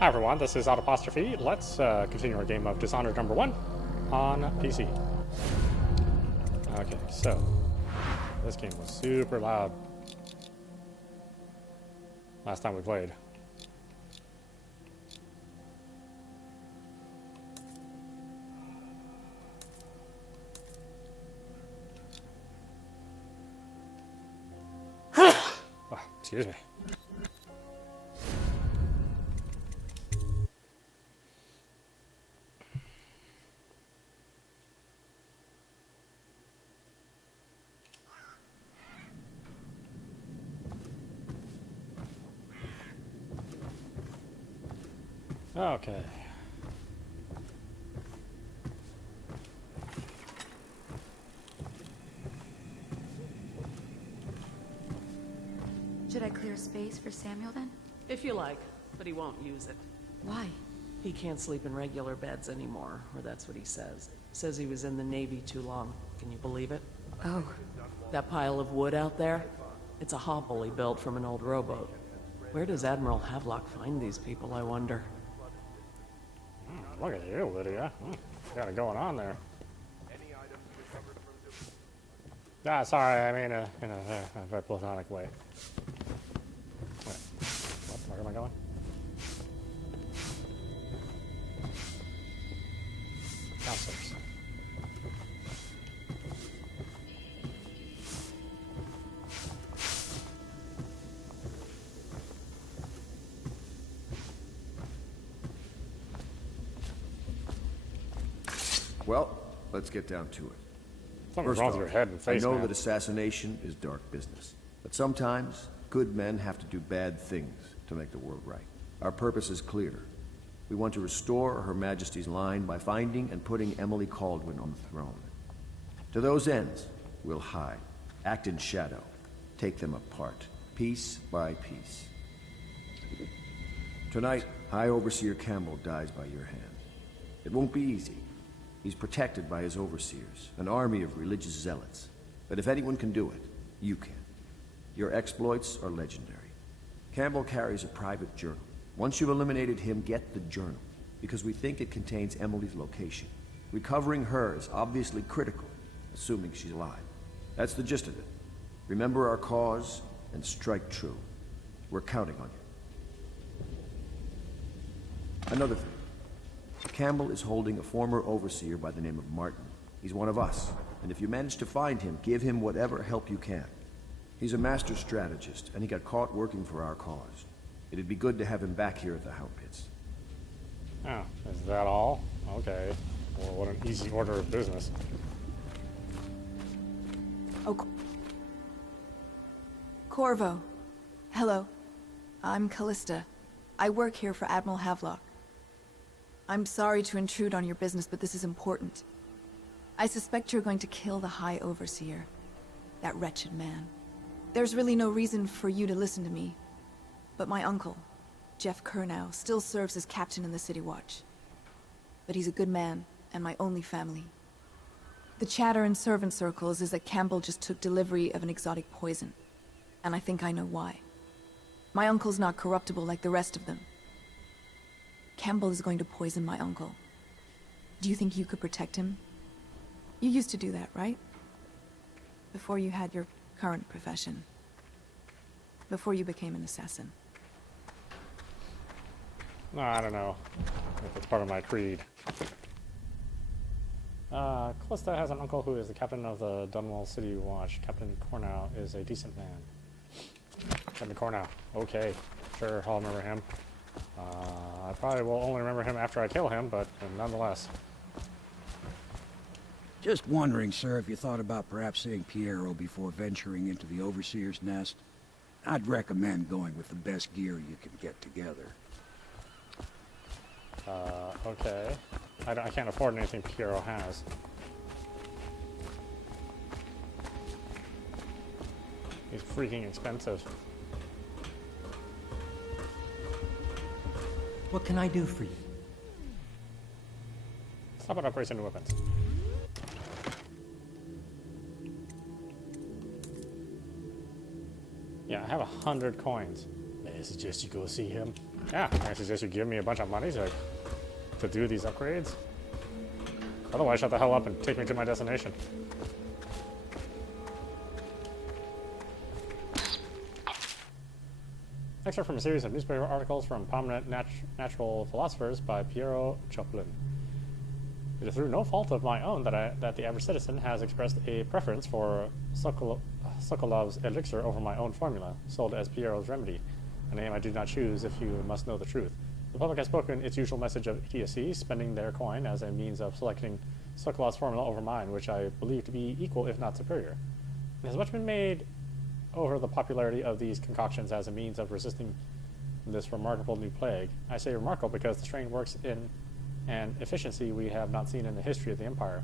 Hi everyone, this is audap. Let's continue our game of Dishonored number 1 on PC. Okay, so this game was super loud last time we played. Oh, excuse me. Okay. Should I clear space for Samuel then? If you like, but he won't use it. Why? He can't sleep in regular beds anymore, or that's what he says. Says he was in the Navy too long. Can you believe it? Oh. That pile of wood out there? It's a hovel he built from an old rowboat. Where does Admiral Havelock find these people, I wonder? Look at you, Lydia. Got it going on there. Ah, sorry, I mean in a very platonic way. Wait, what? Where am I going? Downstairs. Well, let's get down to it. Something's wrong with your head and face, I know man. that assassination is dark business, but sometimes good men have to do bad things to make the world right. Our purpose is clear. We want to restore Her Majesty's line by finding and putting Emily Kaldwin on the throne. To those ends, we'll hide, act in shadow, take them apart, piece by piece. Tonight, High Overseer Campbell dies by your hand. It won't be easy. He's protected by his overseers, an army of religious zealots. But if anyone can do it, you can. Your exploits are legendary. Campbell carries a private journal. Once you've eliminated him, get the journal, because we think it contains Emily's location. Recovering her is obviously critical, assuming she's alive. That's the gist of it. Remember our cause and strike true. We're counting on you. Another thing. Campbell is holding a former overseer by the name of Martin. He's one of us, and if you manage to find him, give him whatever help you can. He's a master strategist, and he got caught working for our cause. It'd be good to have him back here at the Hound Pits. Oh, is that all? Okay. Well, what an easy order of business. Oh. Corvo. Hello. I'm Callista. I work here for Admiral Havelock. I'm sorry to intrude on your business, but this is important. I suspect you're going to kill the High Overseer. That wretched man. There's really no reason for you to listen to me. But my uncle, Jeff Kernow, still serves as captain in the City Watch. But he's a good man, and my only family. The chatter in servant circles is that Campbell just took delivery of an exotic poison. And I think I know why. My uncle's not corruptible like the rest of them. Campbell is going to poison my uncle. Do you think you could protect him? You used to do that, right? Before you had your current profession. Before you became an assassin. No, I don't know if it's part of my creed. Callista has an uncle who is the captain of the Dunwall City Watch. Captain Cornow is a decent man. Captain Cornow. Okay, sure, I'll remember him. I probably will only remember him after I kill him, but nonetheless. Just wondering, sir, if you thought about perhaps seeing Piero before venturing into the Overseer's nest. I'd recommend going with the best gear you can get together. Okay. I can't afford anything Piero has. He's freaking expensive. What can I do for you? Stop at upgrades into weapons. Yeah, I have 100 coins. May I suggest you go see him? Yeah, I suggest you give me a bunch of money to do these upgrades. Otherwise, shut the hell up and take me to my destination. Excerpt from a series of newspaper articles from prominent natural philosophers by Piero Choplin. It is through no fault of my own that the average citizen has expressed a preference for Sokolov's elixir over my own formula, sold as Piero's remedy, a name I do not choose if you must know the truth. The public has spoken its usual message of idiocy, spending their coin as a means of selecting Sokolov's formula over mine, which I believe to be equal if not superior. It has much been made over the popularity of these concoctions as a means of resisting this remarkable new plague. I say remarkable because the strain works in an efficiency we have not seen in the history of the Empire.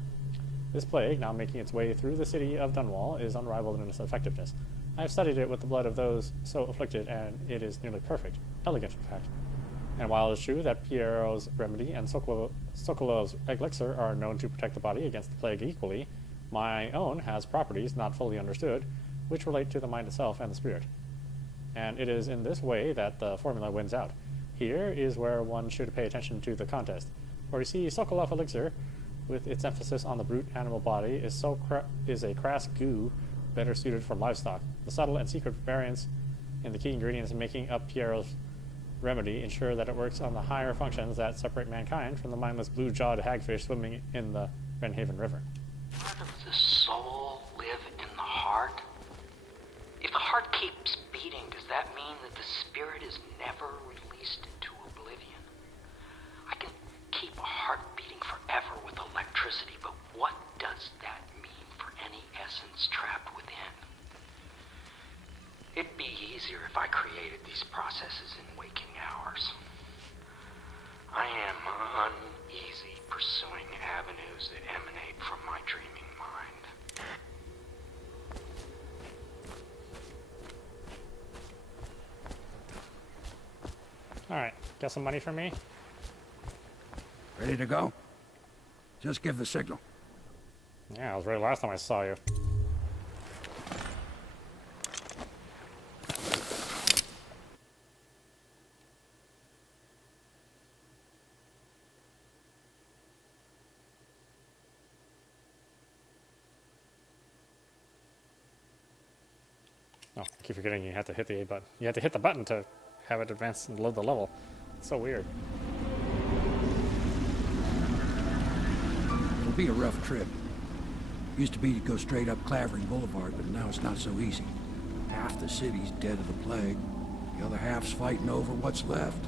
This plague, now making its way through the city of Dunwall, is unrivaled in its effectiveness. I have studied it with the blood of those so afflicted, and it is nearly perfect. Elegant, in fact. And while it is true that Piero's remedy and Sokolov's elixir are known to protect the body against the plague equally, my own has properties not fully understood, which relate to the mind itself and the spirit. And it is in this way that the formula wins out. Here is where one should pay attention to the contest. For you see, Sokolov elixir, with its emphasis on the brute animal body, is a crass goo better suited for livestock. The subtle and secret variance in the key ingredients making up Piero's remedy ensure that it works on the higher functions that separate mankind from the mindless blue-jawed hagfish swimming in the Renhaven River. Where does the soul live in the heart? If the heart keeps beating, does that mean that the spirit is never released into oblivion? I can keep a heart beating forever with electricity, but what does that mean for any essence trapped within? It'd be easier if I created these processes in waking hours. I am uneasy pursuing avenues that emanate from my dreaming mind. Alright, got some money for me? Ready to go? Just give the signal. Yeah, I was ready last time I saw you. Oh, I keep forgetting you have to hit the A button. You have to hit the button to have it advance and load the level. It's so weird. It'll be a rough trip. Used to be to go straight up Clavering Boulevard, but now it's not so easy. Half the city's dead of the plague. The other half's fighting over what's left.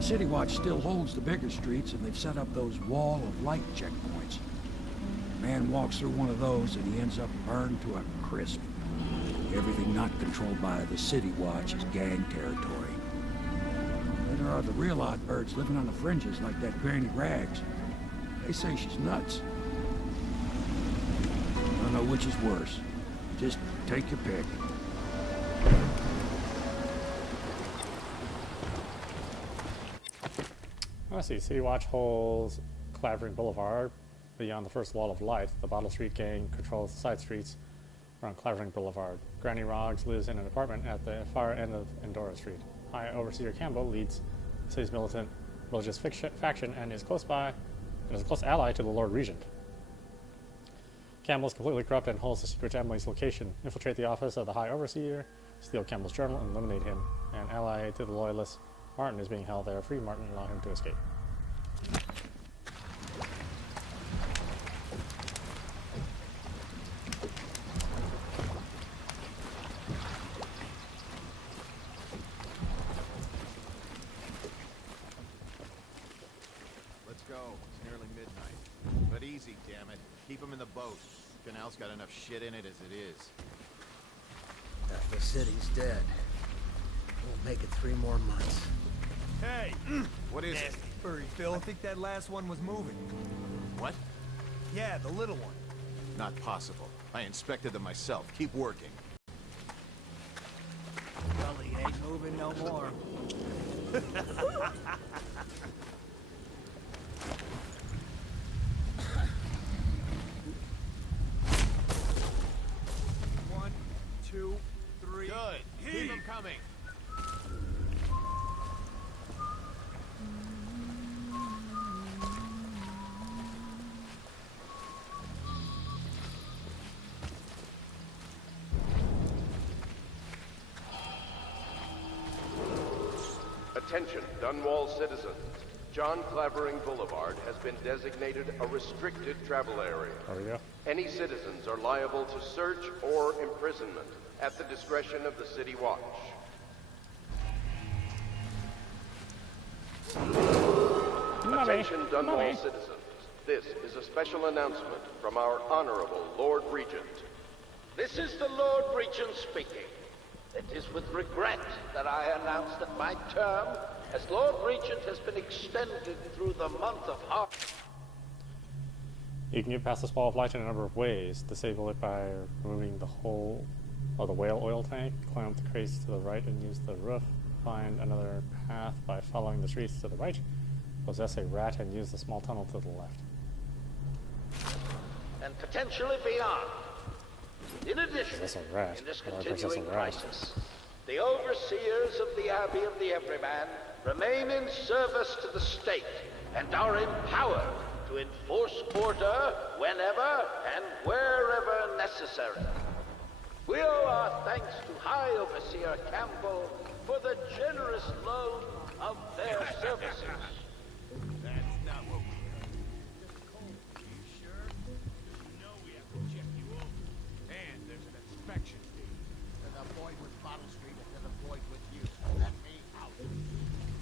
City Watch still holds the bigger streets, and they've set up those wall of light checkpoints. A man walks through one of those, and he ends up burned to a crisp. Everything not controlled by the City Watch is gang territory. Then there are the real odd birds living on the fringes like that Granny Rags. They say she's nuts. I don't know which is worse. Just take your pick. Let's see, City Watch holds Clavering Boulevard beyond the first wall of light. The Bottle Street gang controls the side streets around Clavering Boulevard. Granny Roggs lives in an apartment at the far end of Endora Street. High Overseer Campbell leads the city's militant religious faction and is close by and is a close ally to the Lord Regent. Campbell is completely corrupt and holds the secret to Emily's location. Infiltrate the office of the High Overseer, steal Campbell's journal, and eliminate him. An ally to the Loyalists, Martin is being held there. Free Martin and allow him to escape. Let's go. It's nearly midnight. But easy, damn it. Keep them in the boat. Canal's got enough shit in it as it is. Half the city's dead. Won't make it 3 more months. Hey! What is it? Nasty furry, Phil. I think that last one was moving. What? Yeah, the little one. Not possible. I inspected them myself. Keep working. Well, he ain't moving no more. One, two, three. Good. Keep them coming. Attention, Dunwall citizens. John Clavering Boulevard has been designated a restricted travel area. There we go. Any citizens are liable to search or imprisonment at the discretion of the City Watch. Attention, Dunwall citizens. This is a special announcement from our Honorable Lord Regent. This is the Lord Regent speaking. It is with regret that I announce that my term as Lord Regent has been extended through the month of August. You can get past this ball of light in a number of ways. Disable it by removing the whole of the whale oil tank, climb up the crates to the right and use the roof, find another path by following the streets to the right, possess a rat and use the small tunnel to the left. And potentially beyond. In addition, Possess a rat. in this Why possess a continuing rat? crisis, the overseers of the Abbey of the Everyman remain in service to the state and are empowered to enforce order whenever and wherever necessary. We owe our thanks to High Overseer Campbell for the generous loan of their services. That's not what we heard. Are you sure? You know we have to check you over. And there's an inspection fee. To the boy with Bottle Street and to the boy with you. Let me out.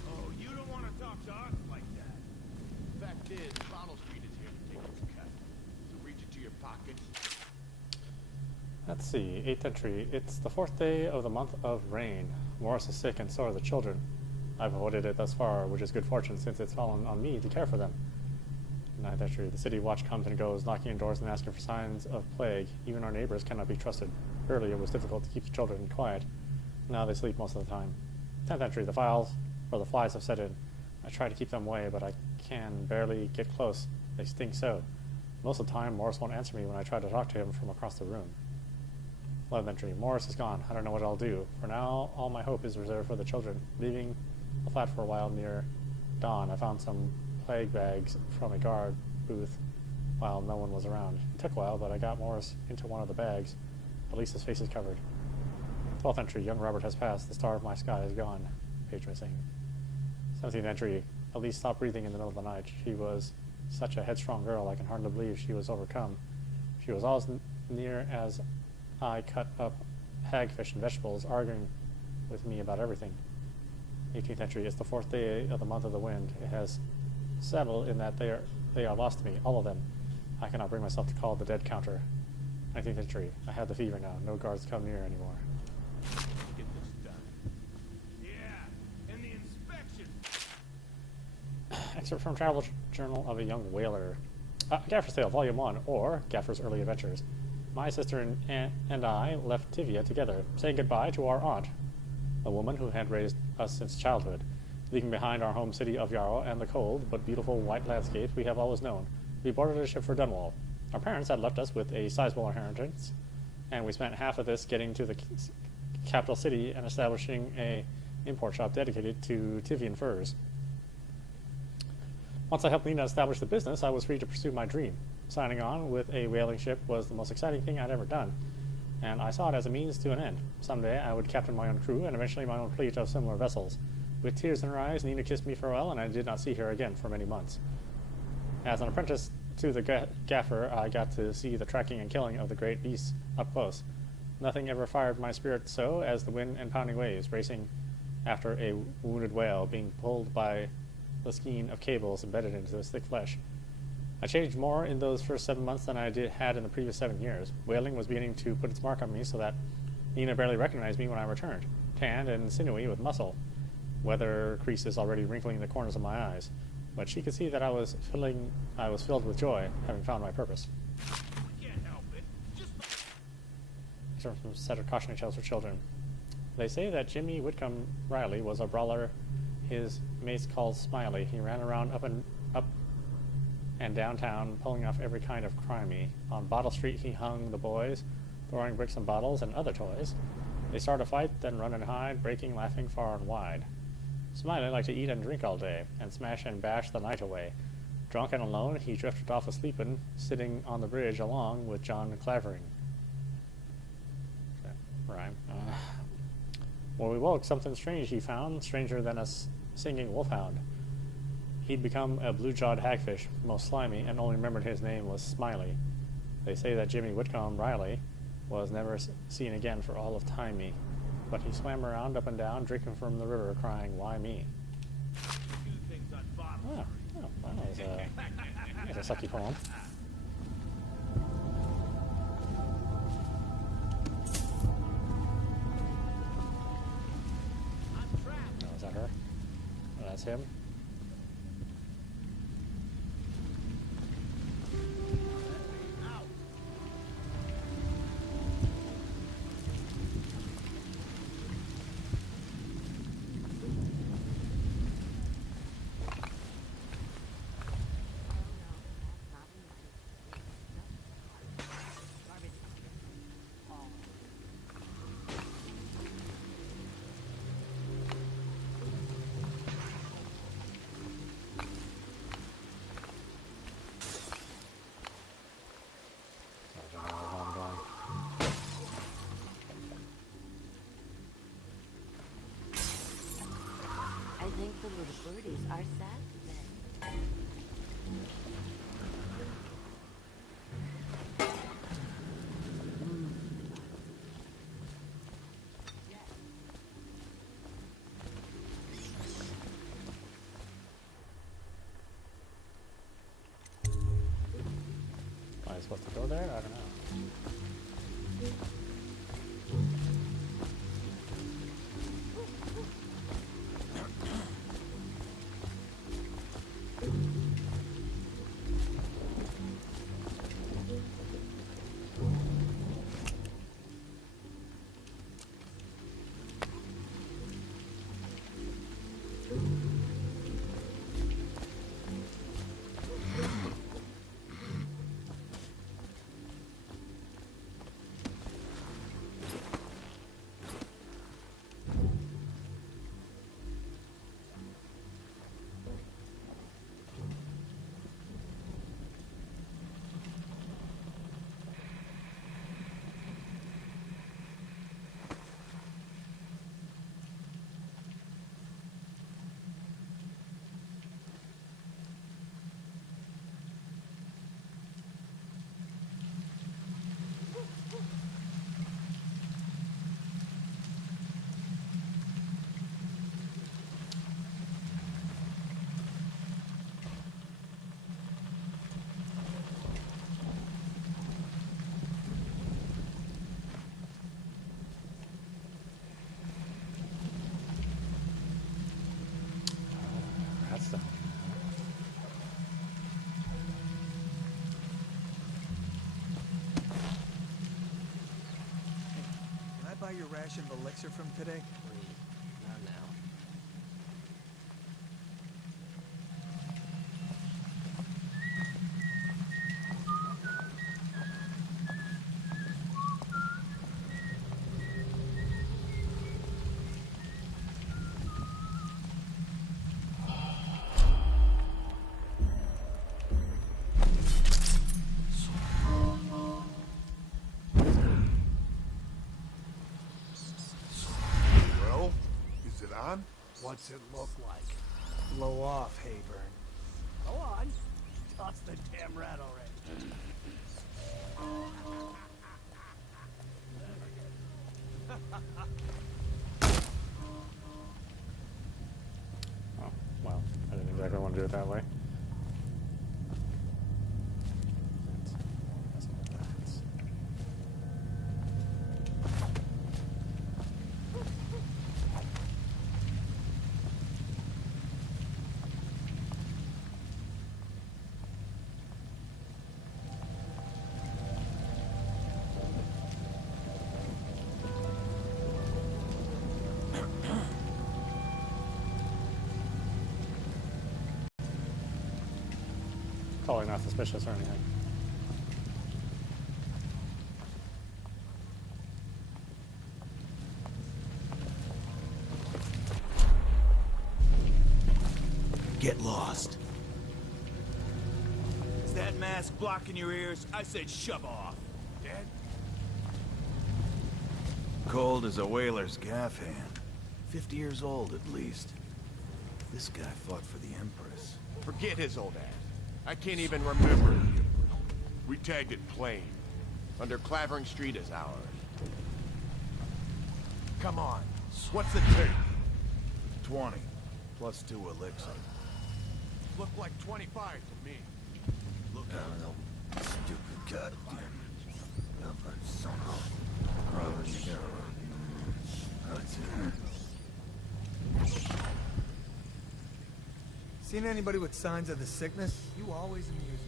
Oh, you don't want to talk to us like that. Fact is, Bottle Street is here to take its cut. So reach into your pocket. Let's see, 8th entry. It's the 4th day of the month of rain. Morris is sick and so are the children. I've avoided it thus far, which is good fortune since it's fallen on me to care for them. 9th entry. The city watch comes and goes, knocking on doors and asking for signs of plague. Even our neighbors cannot be trusted. Earlier it was difficult to keep the children quiet. Now they sleep most of the time. 10th entry. The flies have set in. I try to keep them away, but I can barely get close. They sting so. Most of the time, Morris won't answer me when I try to talk to him from across the room. 11th entry. Morris is gone. I don't know what I'll do. For now, all my hope is reserved for the children. Leaving the flat for a while near dawn, I found some plague bags from a guard booth while no one was around. It took a while, but I got Morris into one of the bags. At least his face is covered. 12th entry. Young Robert has passed. The star of my sky is gone. Page missing. 17th entry. Elise stopped breathing in the middle of the night. She was such a headstrong girl, I can hardly believe she was overcome. She was always near as I cut up hagfish and vegetables, arguing with me about everything. 18th entry. It's the 4th day of the month of the wind. It has settled in that they are lost to me, all of them. I cannot bring myself to call the dead counter. 19th entry. I have the fever now. No guards come near anymore. Get this done. Yeah, and the inspection. Excerpt from Travel Journal of a Young Whaler. Gaffer's Tale, Volume 1, or Gaffer's Early Adventures. My sister and I left Tivia together, saying goodbye to our aunt, a woman who had raised us since childhood, leaving behind our home city of Yarrow and the cold but beautiful white landscape we have always known. We boarded a ship for Dunwall. Our parents had left us with a sizable inheritance, and we spent half of this getting to the capital city and establishing a import shop dedicated to Tivian furs. Once I helped Nina establish the business, I was free to pursue my dream. Signing on with a whaling ship was the most exciting thing I'd ever done, and I saw it as a means to an end. Someday I would captain my own crew and eventually my own fleet of similar vessels. With tears in her eyes, Nina kissed me farewell, and I did not see her again for many months. As an apprentice to the gaffer, I got to see the tracking and killing of the great beasts up close. Nothing ever fired my spirit so as the wind and pounding waves, racing after a wounded whale being pulled by the skein of cables embedded into his thick flesh. I changed more in those first 7 months than I had in the previous 7 years. Whaling was beginning to put its mark on me so that Nina barely recognized me when I returned, tanned and sinewy with muscle, weather creases already wrinkling the corners of my eyes. But she could see that I was filled with joy, having found my purpose. We can't help it. Just From a set of cautionary tales for children. They say that Jimmy Whitcomb Riley was a brawler his mates called Smiley. He ran around up and downtown, pulling off every kind of crimey. On Bottle Street, he hung the boys, throwing bricks and bottles and other toys. They start a fight, then run and hide, breaking, laughing far and wide. Smiley liked to eat and drink all day, and smash and bash the night away. Drunk and alone, he drifted off asleepin', sitting on the bridge along with John Clavering. Rhyme. When we woke, something strange he found, stranger than a singing wolfhound. He'd become a blue-jawed hagfish, most slimy, and only remembered his name was Smiley. They say that Jimmy Whitcomb Riley was never seen again for all of timey, but he swam around up and down, drinking from the river, crying, "Why me?" Oh, that was a sucky poem. Oh, is that her? Oh, that's him. I think the little birdies are sad today. Am I supposed to go there? I don't know. Buy your ration of elixir from today? Please, not now. What's it look like? Blow off, Hayburn. Go on. Toss the damn rat already. Oh, well, I didn't exactly want to do it that way. Totally not suspicious or anything. Get lost. Is that mask blocking your ears? I said shove off. Dead? Cold as a whaler's gaff hand. 50 years old, at least. This guy fought for the Empress. Forget his old ass. I can't even remember it. We tagged it plain. Under Clavering Street is ours. Come on. What's the take? 20. Plus 2 elixir. Looked like 25 to me. Look out. Stupid goddamn. Seen anybody with signs of the sickness? You always amuse me.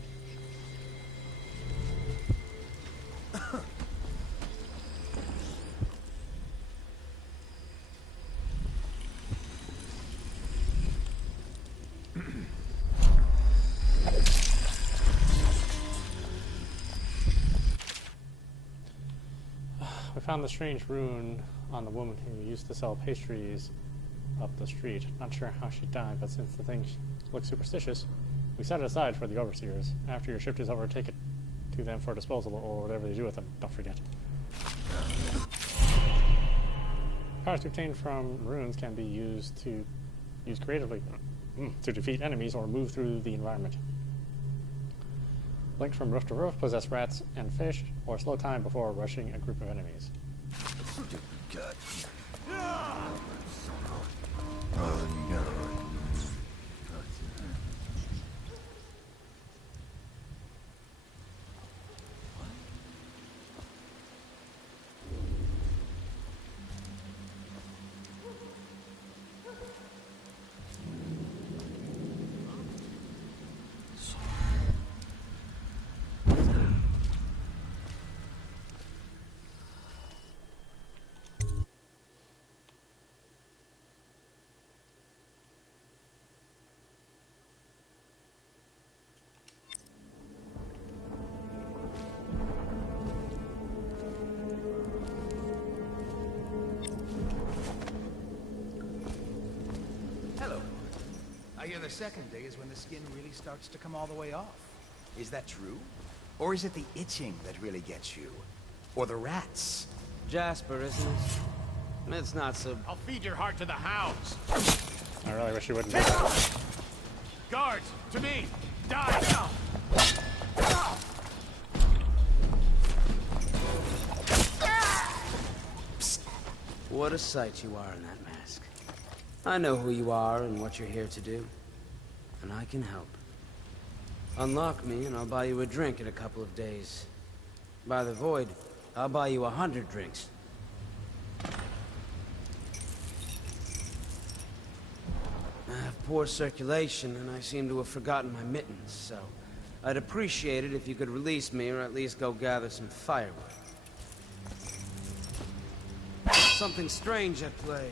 We found the strange rune on the woman who used to sell pastries up the street. Not sure how she died, but since the thing looks superstitious, we set it aside for the overseers. After your shift is over, take it to them for disposal or whatever they do with them. Don't forget. Powers obtained from runes can be used creatively to defeat enemies or move through the environment. Blink from roof to roof, possess rats and fish, or slow time before rushing a group of enemies. Stupid goddamn. I hear the second day is when the skin really starts to come all the way off. Is that true? Or is it the itching that really gets you? Or the rats? Jasper, isn't it? It's not so... I'll feed your heart to the hounds. I really wish you wouldn't do that. Guards, to me! Die! Psst. What a sight you are in that mask. I know who you are and what you're here to do. And I can help. Unlock me and I'll buy you a drink in a couple of days. By the void, I'll buy you 100 drinks. I have poor circulation and I seem to have forgotten my mittens, so I'd appreciate it if you could release me or at least go gather some firewood. Something strange at play.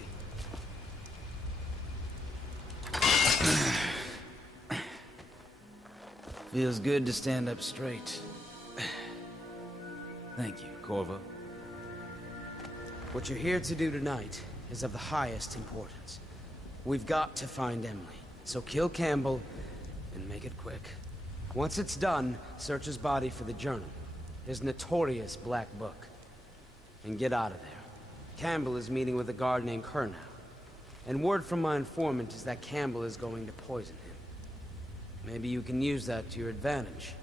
Feels good to stand up straight. Thank you, Corvo. What you're here to do tonight is of the highest importance. We've got to find Emily, so kill Campbell and make it quick. Once it's done, search his body for the journal, his notorious black book, and get out of there. Campbell is meeting with a guard named Kurnow, and word from my informant is that Campbell is going to poison him. Maybe you can use that to your advantage.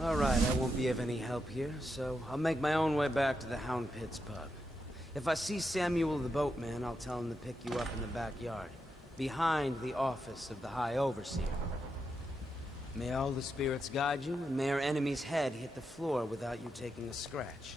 All right, I won't be of any help here, so I'll make my own way back to the Hound Pits pub. If I see Samuel the boatman, I'll tell him to pick you up in the backyard, behind the office of the High Overseer. May all the spirits guide you, and may our enemy's head hit the floor without you taking a scratch.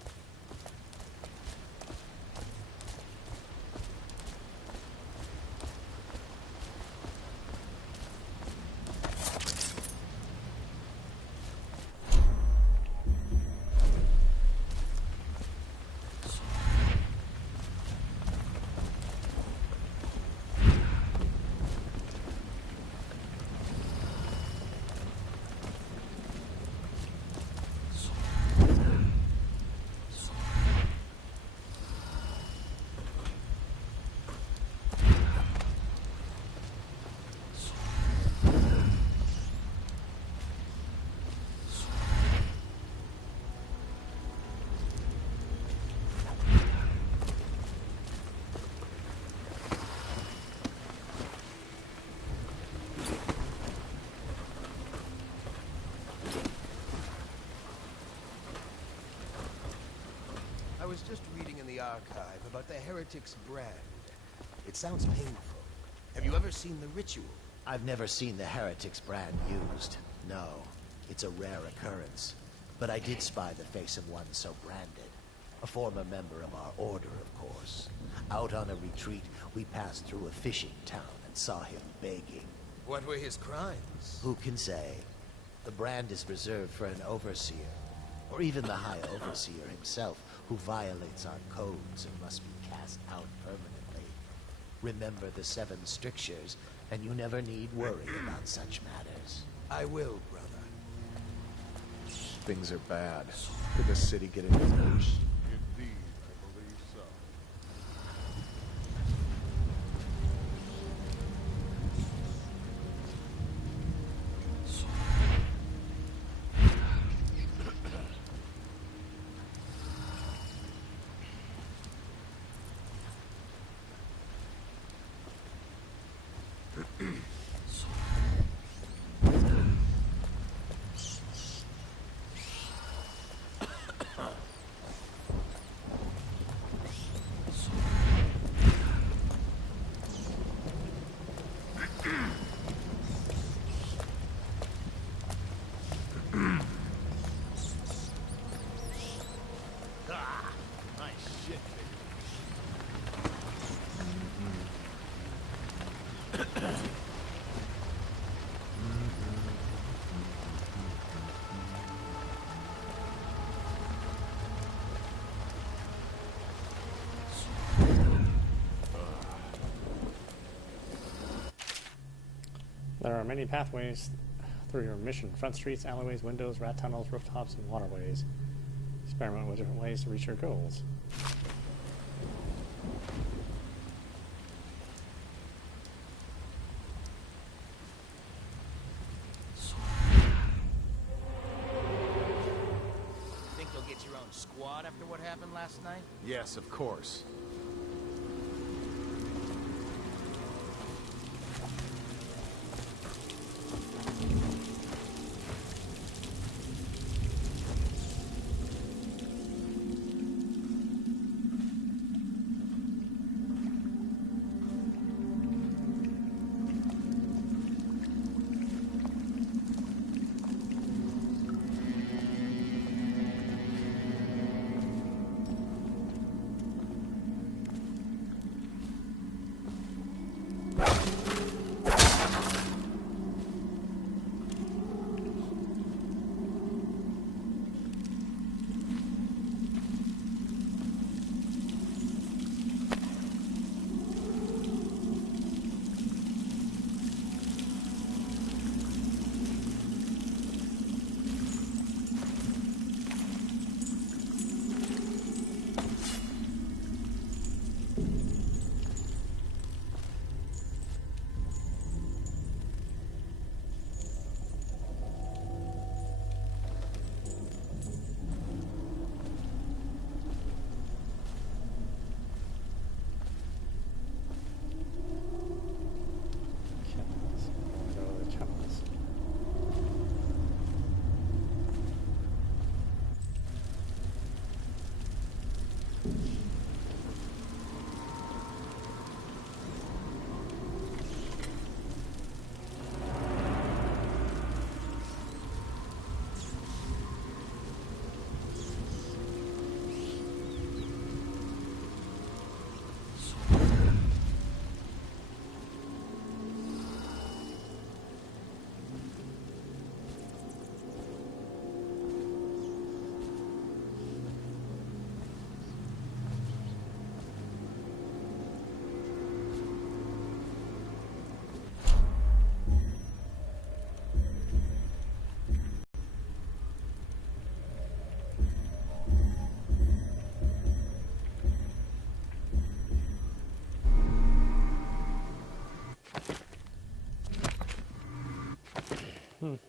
was just reading in the archive about the heretic's brand. It sounds painful. Have you ever seen the ritual? I've never seen the heretic's brand used. No, it's a rare occurrence. But I did spy the face of one so branded. A former member of our order, of course. Out on a retreat, we passed through a fishing town and saw him begging. What were his crimes? Who can say? The brand is reserved for an overseer, or even the High Overseer himself, who violates our codes and must be cast out permanently. Remember the 7 strictures, and you never need worry about such matters. I will, brother. Things are bad. Could the city get any worse? Indeed, I believe so. Nice shit, There are many pathways through your mission. Front streets, alleyways, windows, rat tunnels, rooftops, and waterways. Experiment with different ways to reach your goals. Think you'll get your own squad after what happened last night? Yes, of course. Possession.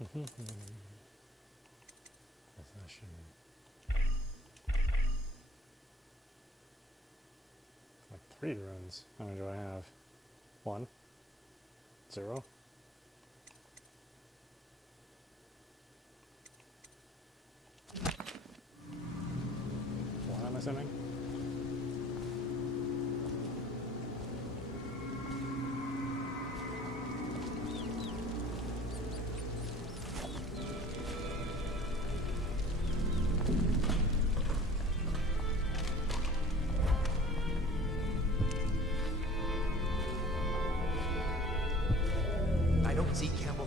Like 3 runes. How many do I have? 1. 0. What am I assuming?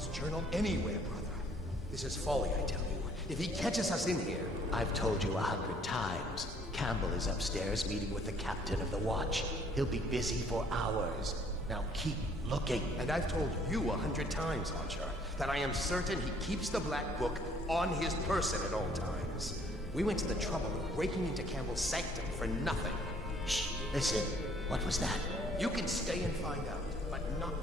Campbell's journal anywhere, brother. This is folly, I tell you. If he catches us in here... I've told you 100 times. Campbell is upstairs meeting with the captain of the watch. He'll be busy for hours. Now keep looking. And I've told you 100 times, Archer, that I am certain he keeps the Black Book on his person at all times. We went to the trouble of breaking into Campbell's sanctum for nothing. Shh, listen. What was that? You can stay and find out, but not...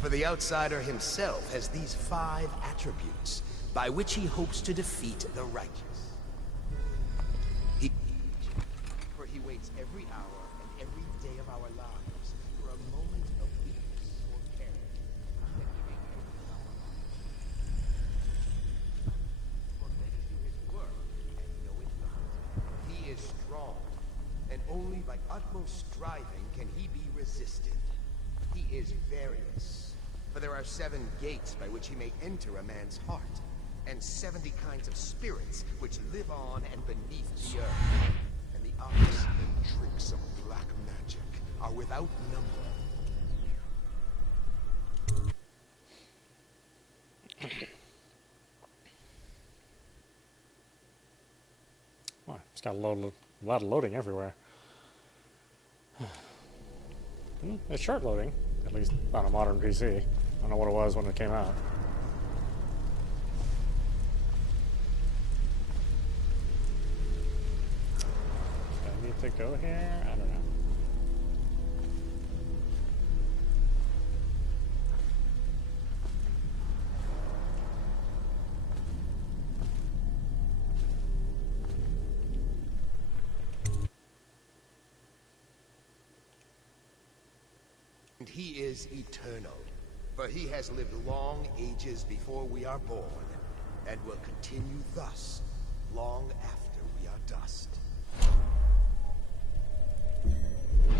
For the outsider himself has these 5 attributes by which he hopes to defeat the righteous. For he waits every hour and every day of our lives for a moment of weakness or care. For many do his work and know it not. He is strong, and only by utmost striving can he be resisted. He is various. For there are 7 gates by which he may enter a man's heart, and 70 kinds of spirits which live on and beneath the earth. And the arts and tricks of black magic are without number. Well, it's got a lot of loading everywhere. It's short loading, at least on a modern PC. I don't know what it was when it came out. Do I need to go here? I don't know. And he is eternal, for he has lived long ages before we are born, and will continue thus long after we are dust.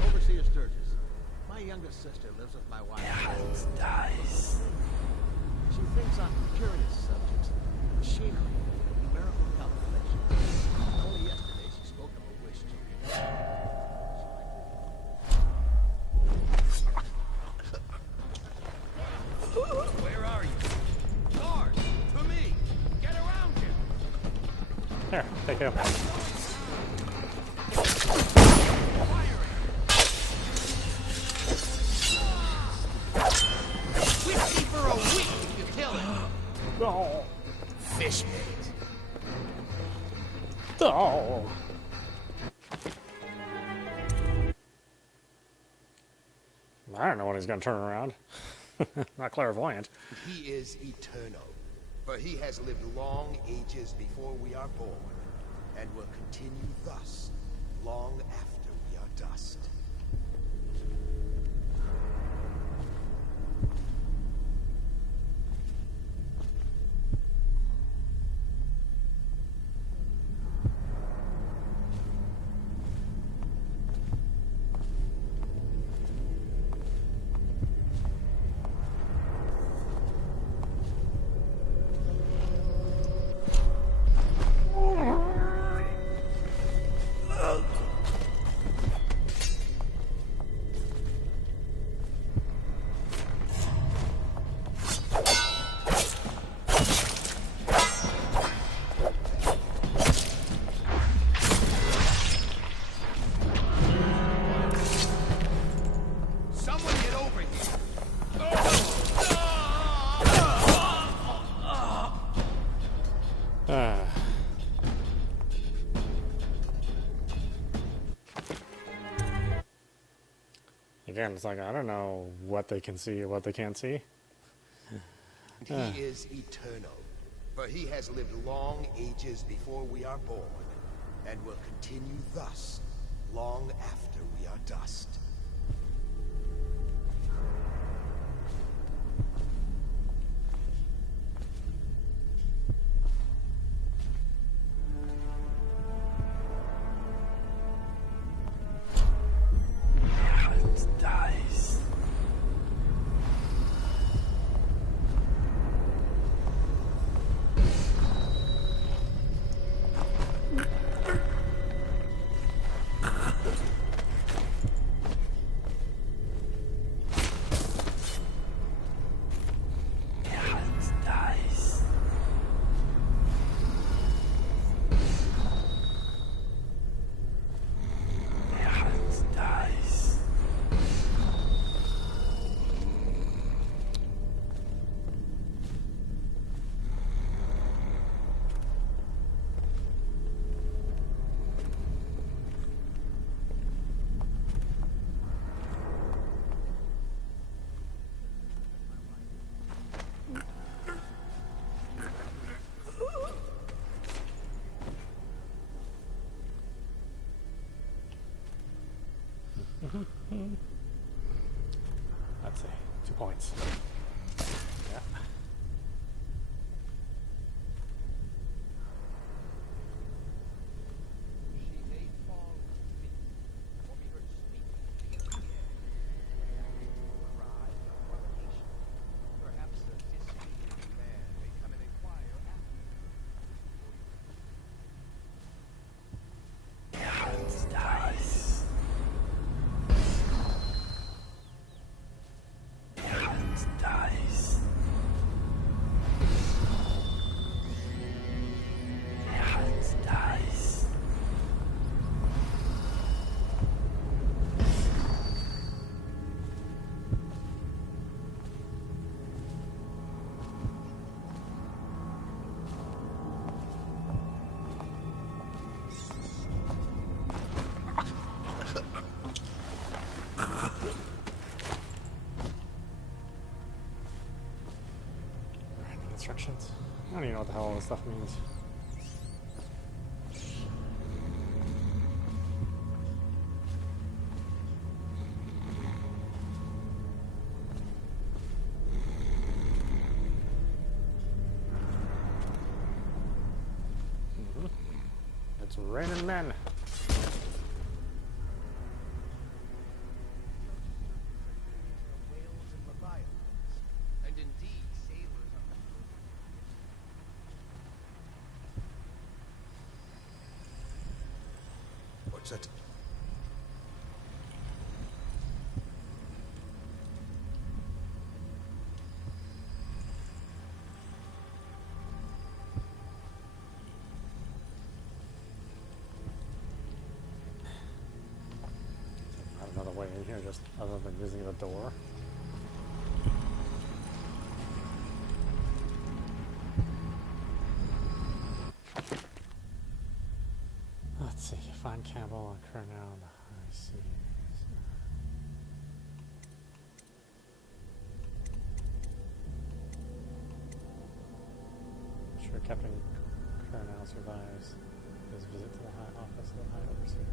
Overseer Sturgis, my youngest sister lives with my wife. Dies. She thinks on curious subjects, machinery, numerical calculations. Only yesterday she spoke of a wish to... Where are you? Guard! To me! Get around him! Here, take him. Whiskey for a week if you kill him! No. Fish bait. Oh. I don't know when he's going to turn around. Not clairvoyant. He is eternal, for he has lived long ages before we are born, and will continue thus long after we are dust. Again, it's like, I don't know what they can see or what they can't see. He is eternal, for he has lived long ages before we are born, and will continue thus long after we are dust. Let's see. 2 points. Yeah. Instructions. I don't even know what the hell all this stuff means. It's raining men. What's that? Not another way in here, just other than using the door. Let's see. Find Campbell and Cornell in the high seas. Sure, Captain Cornell survives his visit to the High Office of the High Overseer.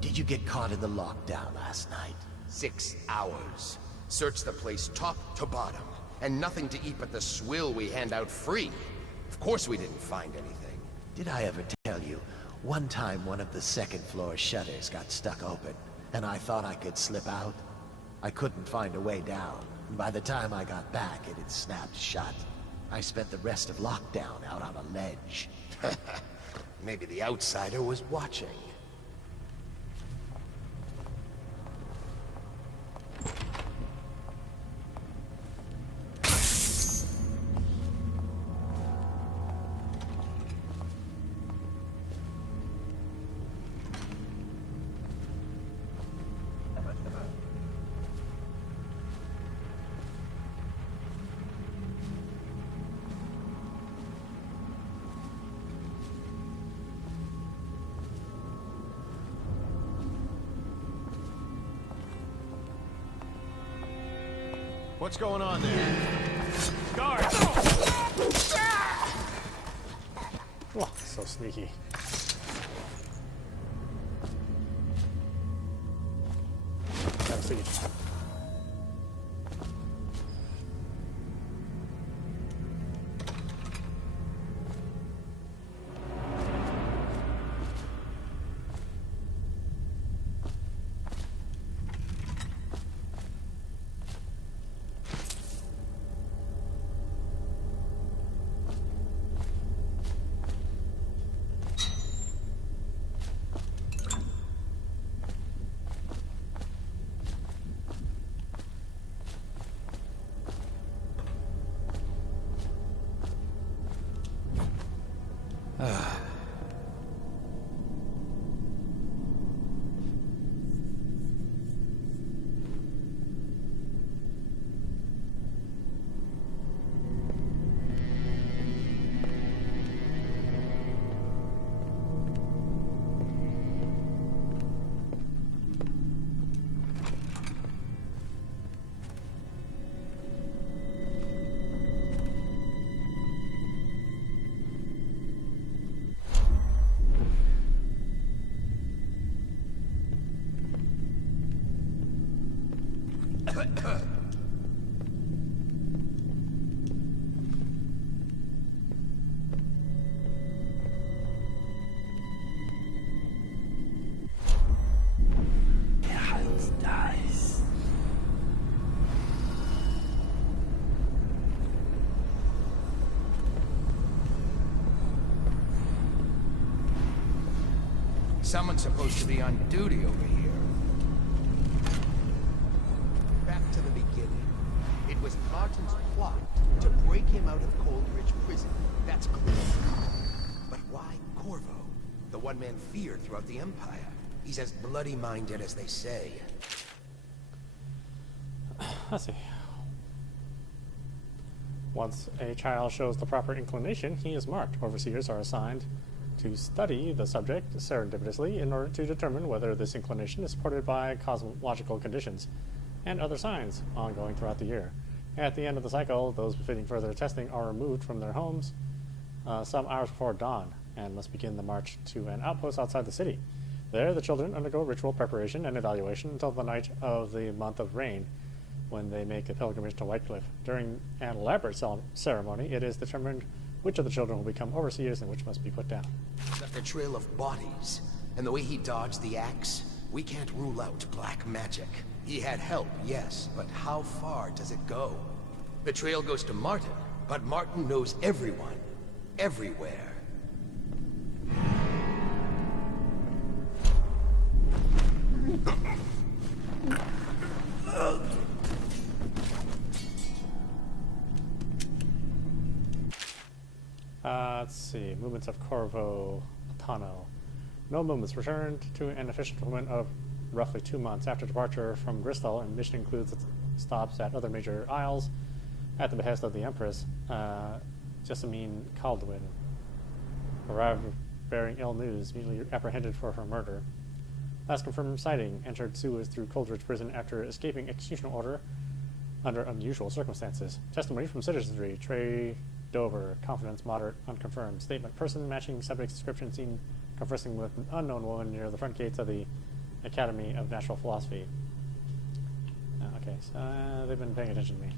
Did you get caught in the lockdown last night? 6 hours. Search the place top to bottom. And nothing to eat but the swill we hand out free. Of course we didn't find anything. Did I ever tell you, one time one of the second floor shutters got stuck open, and I thought I could slip out? I couldn't find a way down, and by the time I got back, it had snapped shut. I spent the rest of lockdown out on a ledge. Maybe the outsider was watching. What's going on there? Guard! Oh, so sneaky. Have a seat. Someone's supposed to be on duty over here. Back to the beginning. It was Martin's plot to break him out of Coldridge Prison. That's clear. But why Corvo? The one man feared throughout the Empire. He's as bloody-minded as they say. Let's see. Once a child shows the proper inclination, he is marked. Overseers are assigned to study the subject serendipitously in order to determine whether this inclination is supported by cosmological conditions and other signs ongoing throughout the year. At the end of the cycle, those befitting further testing are removed from their homes some hours before dawn and must begin the march to an outpost outside the city. There, the children undergo ritual preparation and evaluation until the night of the month of rain, when they make a pilgrimage to Whitecliff. During an elaborate ceremony, it is determined which of the children will become overseers and which must be put down. Left a trail of bodies, and the way he dodged the axe, we can't rule out black magic. He had help, yes, but how far does it go? The trail goes to Martin, but Martin knows everyone, everywhere. Let's see. Movements of Corvo Tano. No movements. Returned to an efficient movement of roughly 2 months after departure from Bristol, and mission includes stops at other major isles at the behest of the Empress, Jessamine Caldwin. Arrived bearing ill news, immediately apprehended for her murder. Last confirmed sighting, entered Suez through Coldridge Prison after escaping execution order under unusual circumstances. Testimony from citizenry. Trey Dover, confidence moderate, unconfirmed. Statement, person matching subject's description seen conversing with an unknown woman near the front gates of the Academy of Natural Philosophy. Okay, so they've been paying attention to me.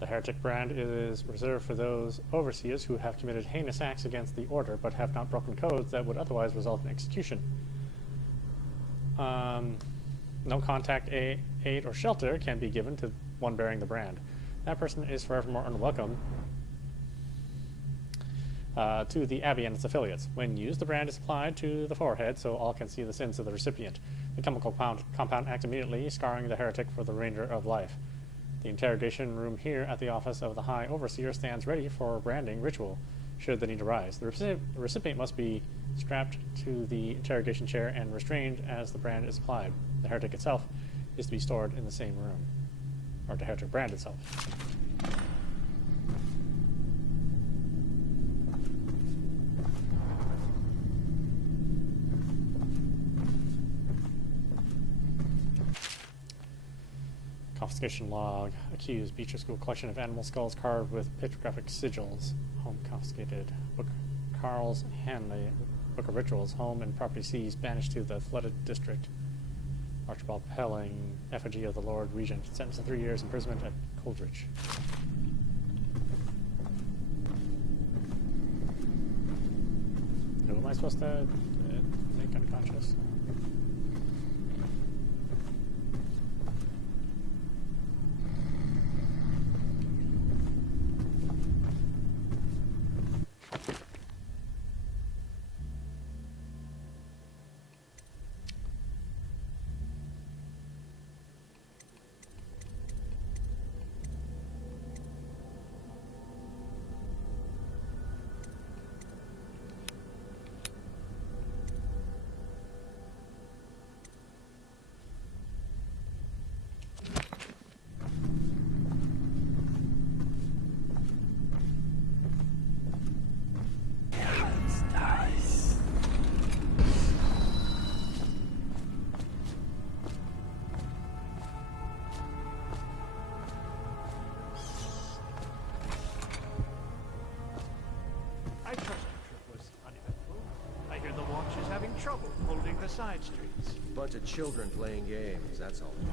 The heretic brand is reserved for those overseers who have committed heinous acts against the order but have not broken codes that would otherwise result in execution. No contact, aid, or shelter can be given to one bearing the brand. That person is forevermore unwelcome to the Abbey and its affiliates. When used, the brand is applied to the forehead so all can see the sins of the recipient. The chemical compound acts immediately, scarring the heretic for the remainder of life. The interrogation room here at the office of the High Overseer stands ready for a branding ritual, should the need arise. The recipient must be strapped to the interrogation chair and restrained as the brand is applied. The heretic itself is to be stored in the same room, or the heretic brand itself. Confiscation log. Accused. Beecher School collection of animal skulls carved with pictographic sigils. Home confiscated. Book Carl's Hanley. Book of Rituals. Home and property seized. Banished to the flooded district. Archibald Pelling. Effigy of the Lord Regent. Sentenced to 3 years imprisonment at Coldridge. Who am I supposed to make unconscious? the side streets. Bunch of children playing games, that's all it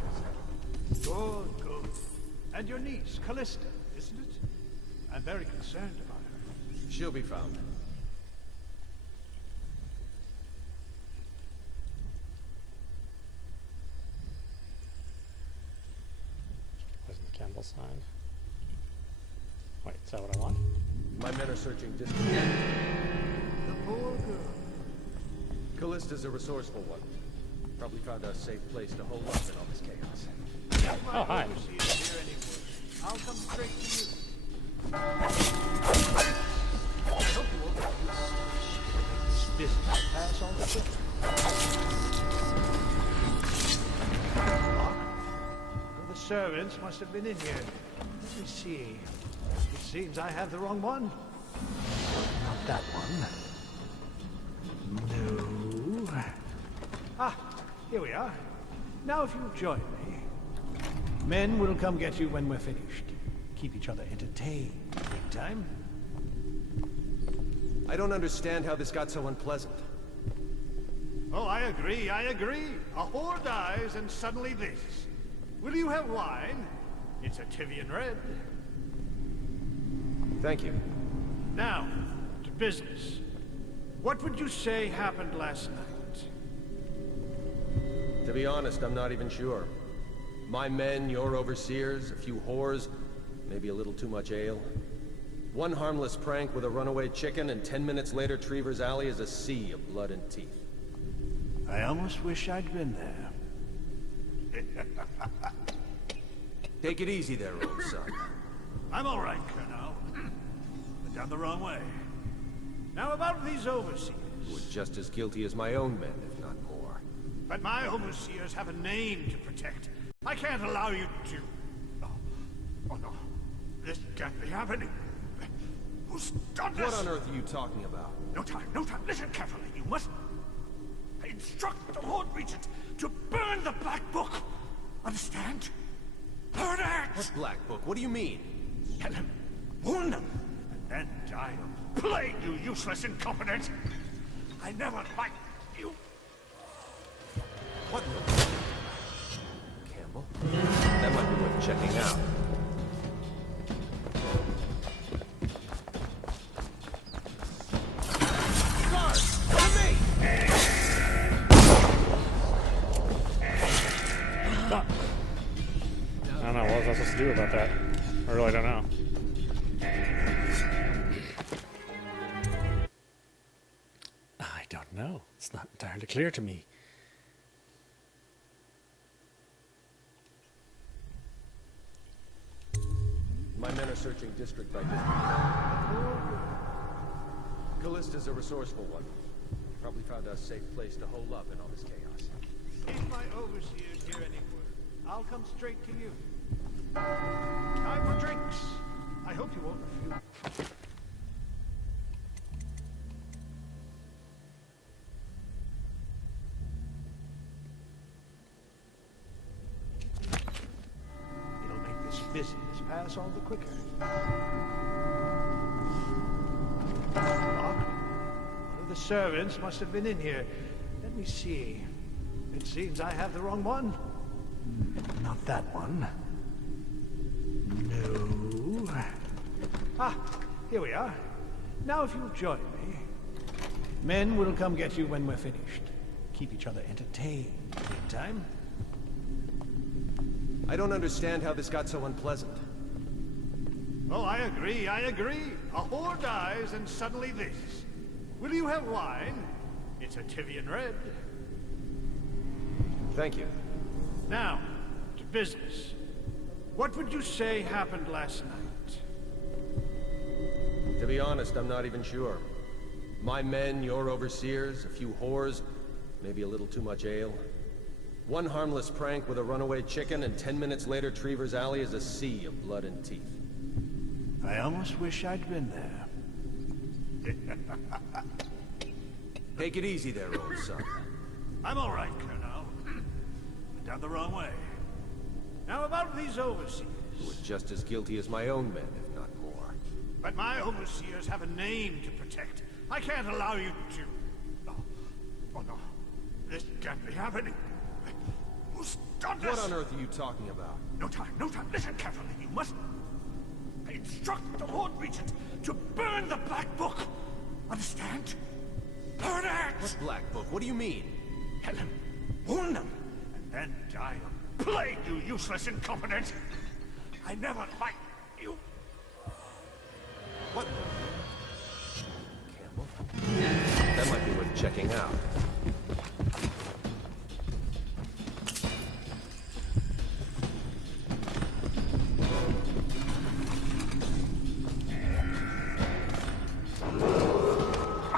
is. Good, good. And your niece, Callista, isn't it? I'm very concerned about her. She'll be found. Wasn't the Campbell sign? Wait, is that what I want? My men are searching district. The poor girl. Callista's a resourceful one. Probably found a safe place to hold up in all this chaos. Oh, hi. I'll come straight to you. I hope you won't make this business pass on the trip. The servants must have been in here. Let me see. It seems I have the wrong one. Not that one. No. Ah, here we are. Now if you'll join me. Men will come get you when we're finished. Keep each other entertained. Meantime. I don't understand how this got so unpleasant. Oh, I agree, I agree. A whore dies and suddenly this. Will you have wine? It's a Tivian red. Thank you. Now, to business. What would you say happened last night? To be honest, I'm not even sure. My men, your overseers, a few whores, maybe a little too much ale. One harmless prank with a runaway chicken, and 10 minutes later, Trevor's Alley is a sea of blood and teeth. I almost wish I'd been there. Take it easy there, old son. I'm all right, Colonel. But down the wrong way. Now about these overseers. We're just as guilty as my own men, if not more. But my overseers have a name to protect. I can't allow you to... Oh no. This can't be happening. Who's done this? What on earth are you talking about? No time, no time. Listen carefully. You must... instruct the Lord Regent to burn the Black Book. Understand? Burn it! What Black Book? What do you mean? Tell him. Warn them. And then I'll plague you, useless incompetent. I never liked you. What the... Campbell? That might be worth checking out. Guards! To me! I don't know, what was I supposed to do about that? I really don't know. I don't know. It's not entirely clear to me. My men are searching district by district. Callista's a resourceful one. Probably found a safe place to hold up in all this chaos. If my overseers hear any word, I'll come straight to you. Time for drinks. I hope you won't refuse. It'll make this business pass all the quicker. Locked? One of the servants must have been in here. Let me see. It seems I have the wrong one. Not that one. No. Ah, here we are. Now if you'll join me. Men will come get you when we're finished. Keep each other entertained. Meantime. I don't understand how this got so unpleasant. Oh, I agree, I agree. A whore dies and suddenly this. Will you have wine? It's a Tivian red. Thank you. Now, to business. What would you say happened last night? To be honest, I'm not even sure. My men, your overseers, a few whores, maybe a little too much ale. One harmless prank with a runaway chicken, and 10 minutes later, Trevor's Alley is a sea of blood and teeth. I almost wish I'd been there. Take it easy there, old son. I'm all right, Colonel. But down the wrong way. Now about these overseers. Who are just as guilty as my own men, if not more. But my overseers have a name to protect. I can't allow you to... Oh no. This can't be happening. Who's done this? What on earth are you talking about? No time, no time. Listen carefully. You must... I instruct the Lord Regent to burn the Black Book. Understand? Burn it! What Black Book? What do you mean? Tell them. Warn them. And then die of plague, you useless incompetent. I never liked you. What? Campbell? That might be worth checking out.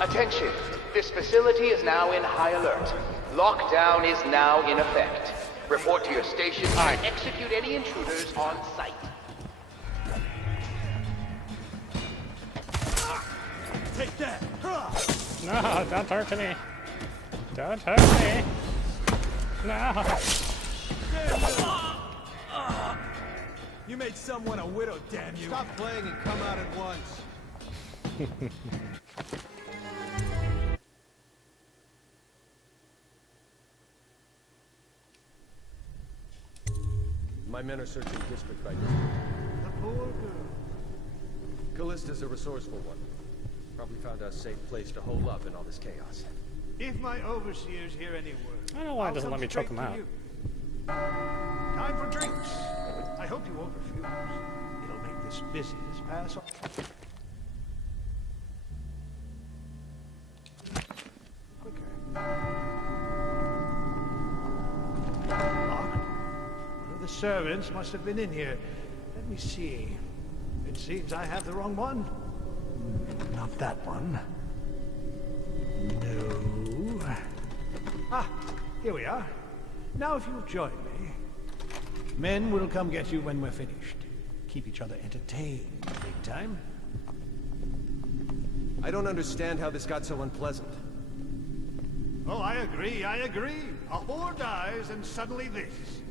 Attention! This facility is now in high alert. Lockdown is now in effect. Report to your stations and execute any intruders on site. Take that! No, don't hurt me. Don't hurt me. No. You made someone a widow, damn you! Stop playing and come out at once. My men are searching district by district. The poor girl. Callista's a resourceful one. Probably found a safe place to hole up in all this chaos. If my overseers hear any word, I don't know why it doesn't let me choke him straight out. to you. Time for drinks. I hope you won't refuse. It'll make this business pass off. Quicker. Locked. One of the servants must have been in here. Let me see. It seems I have the wrong one. Not that one. No. Ah, here we are. Now if you'll join me. Men will come get you when we're finished. Keep each other entertained, big time. I don't understand how this got so unpleasant. Oh, I agree, I agree. A whore dies and suddenly this.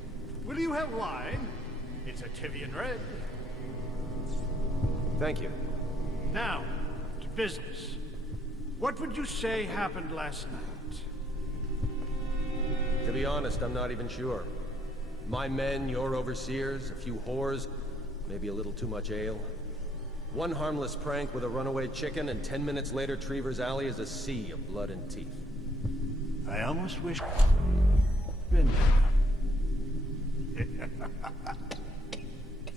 Will you have wine? It's a Tivian red. Thank you. Now, to business. What would you say happened last night? To be honest, I'm not even sure. My men, your overseers, a few whores, maybe a little too much ale. One harmless prank with a runaway chicken, and 10 minutes later, Trevor's Alley is a sea of blood and teeth. I almost wish... been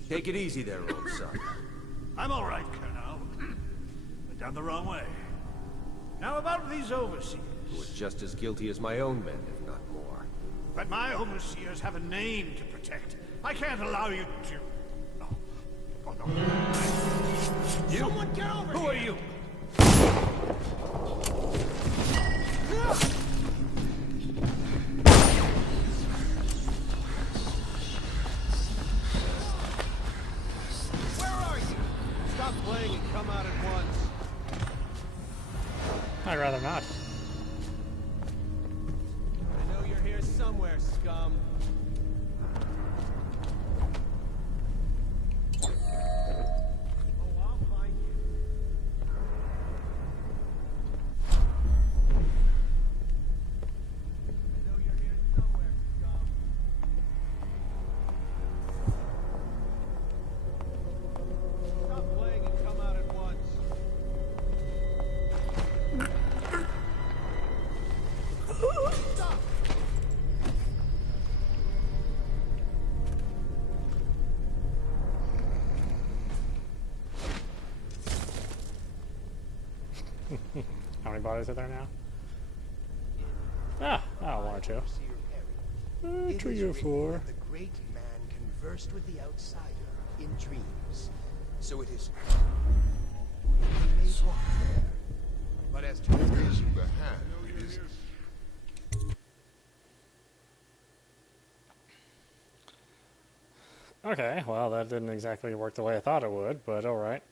Take it easy there, old son. I'm all right, Colonel. But down the wrong way. Now about these overseers. Who was just as guilty as my own men, if not more. But my overseers have a name to protect. I can't allow you to... No. Oh, no. You? Someone get over Who here! Who are you? Where are you? Stop playing and come out at once. I'd rather not. I know you're here somewhere, scum. Oh, I'll find you. I know you're here somewhere, scum. Stop playing and come out at once. Stop! How many bodies are there now? Ah, one or two. Three or four. The great man conversed with the outsider in dreams. So it is he may walk there. But as to raising the hand, it is Okay, well, that didn't exactly work the way I thought it would, but alright.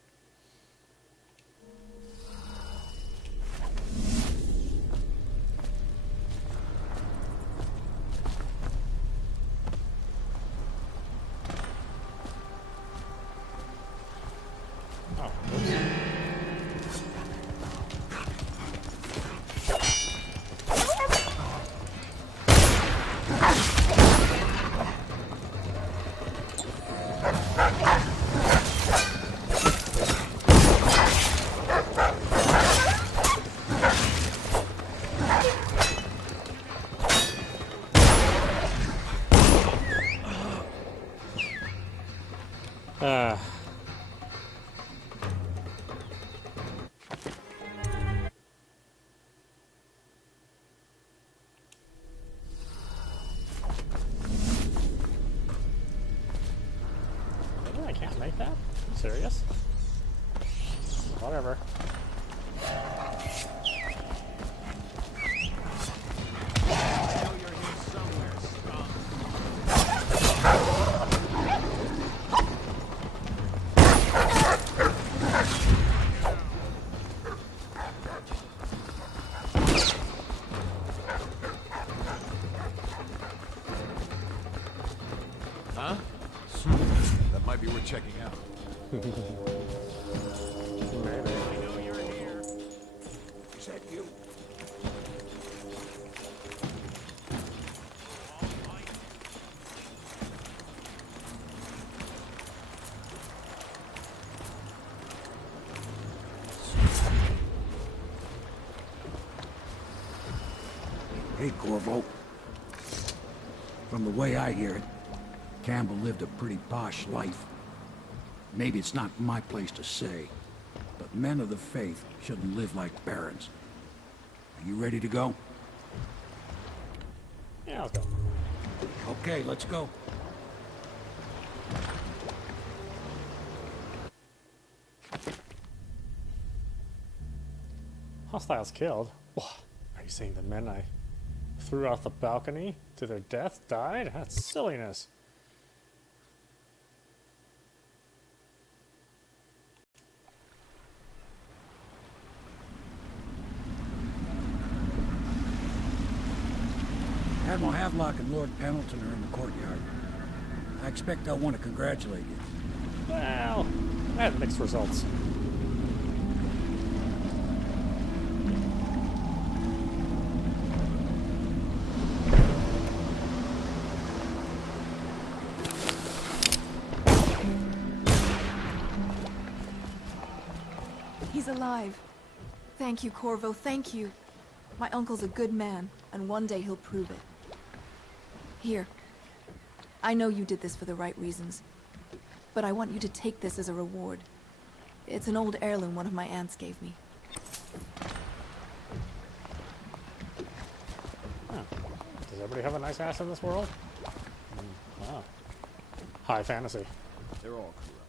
Oh, oops. make that? Serious? Whatever. Huh? That might be worth checking out. Maybe. I know you're here. Is that you? Hey, Corvo. From the way I hear it, Campbell lived a pretty posh life. Maybe it's not my place to say, but men of the faith shouldn't live like barons. Are you ready to go? Yeah, let's go. Okay, let's go. Hostiles killed? Are you saying the men I threw off the balcony to their death died? That's silliness. Admiral Havelock and Lord Pendleton are in the courtyard. I expect they'll want to congratulate you. Well, I had mixed results. He's alive. Thank you, Corvo, thank you. My uncle's a good man, and one day he'll prove it. Here. I know you did this for the right reasons, but I want you to take this as a reward. It's an old heirloom one of my aunts gave me. Huh. Does everybody have a nice ass in this world? Wow. High fantasy. They're all corrupt.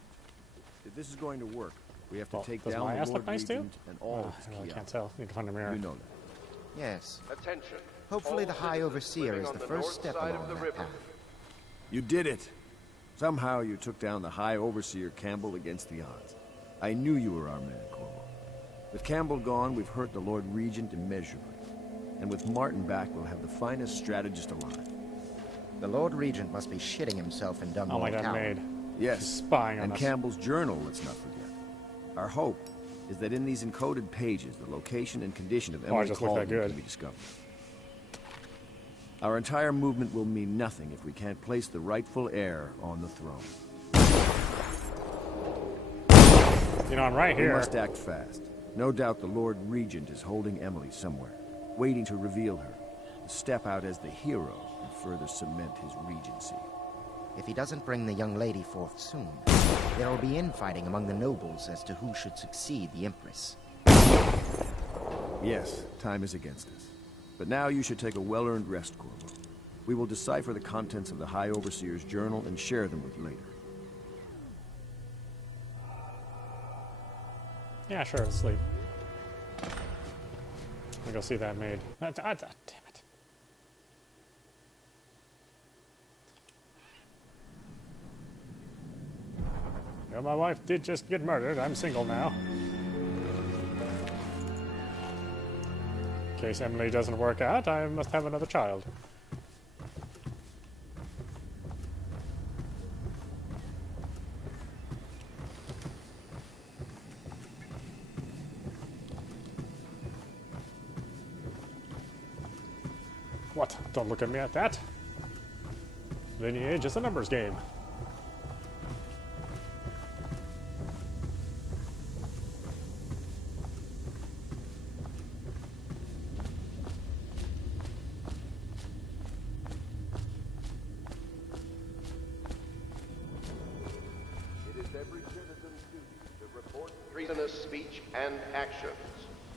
If this is going to work, we have to take does down my the ass Lord look nice too? Regent and all of his I really key can't allies. tell. Need to find a mirror. You know that. Yes. Attention. Hopefully the All High citizens Overseer living is on the the first north step side along of the that river. path. You did it. Somehow you took down the High Overseer Campbell against the odds. I knew you were our man, Corvo. With Campbell gone, we've hurt the Lord Regent immeasurably. And with Martin back, we'll have the finest strategist alive. The Lord Regent must be shitting himself in Dunwall Oh my god, Tower. Maid. Yes, She's spying on and us. Campbell's journal, let's not forget. Our hope is that in these encoded pages, the location and condition of I Emily just looked that Caldwell good. can be discovered. Our entire movement will mean nothing if we can't place the rightful heir on the throne. You know, I'm right We here. must act fast. No doubt the Lord Regent is holding Emily somewhere, waiting to reveal her, to step out as the hero and further cement his regency. If he doesn't bring the young lady forth soon, there will be infighting among the nobles as to who should succeed the Empress. Yes, time is against us. But now you should take a well-earned rest, Corvo. We will decipher the contents of the High Overseer's journal and share them with you later. Yeah, sure, let's sleep. I'll go see that maid. Damn it. Yeah, my wife did just get murdered. I'm single now. In case Emily doesn't work out, I must have another child. What? Don't look at me at that. Lineage is a numbers game. It is every citizen's duty to report treasonous speech and actions.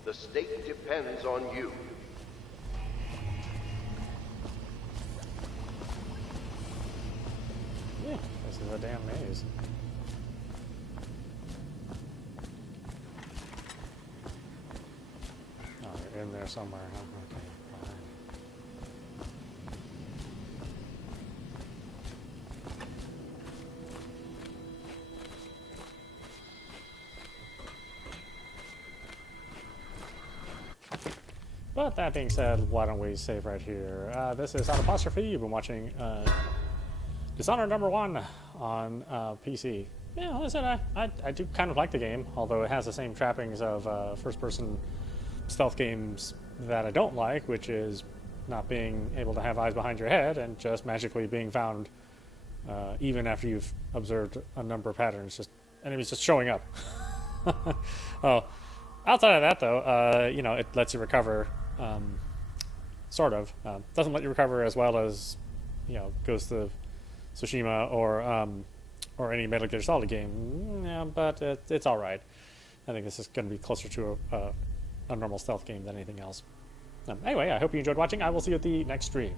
The state depends on you. Yeah, this is a damn maze. in there somewhere. Okay, fine. But that being said, why don't we save right here? This is Audapostrophe. You've been watching Dishonored #1 on PC. Yeah, like I said, I do kind of like the game, although it has the same trappings of first-person stealth games that I don't like, which is not being able to have eyes behind your head and just magically being found even after you've observed a number of patterns, just enemies just showing up. Oh, outside of that, though, you know, it lets you recover, sort of. Doesn't let you recover as well as, you know, Ghost of Tsushima or any Metal Gear Solid game. Yeah, but it's all right. I think this is going to be closer to a normal stealth game than anything else. Anyway, I hope you enjoyed watching. I will see you at the next stream.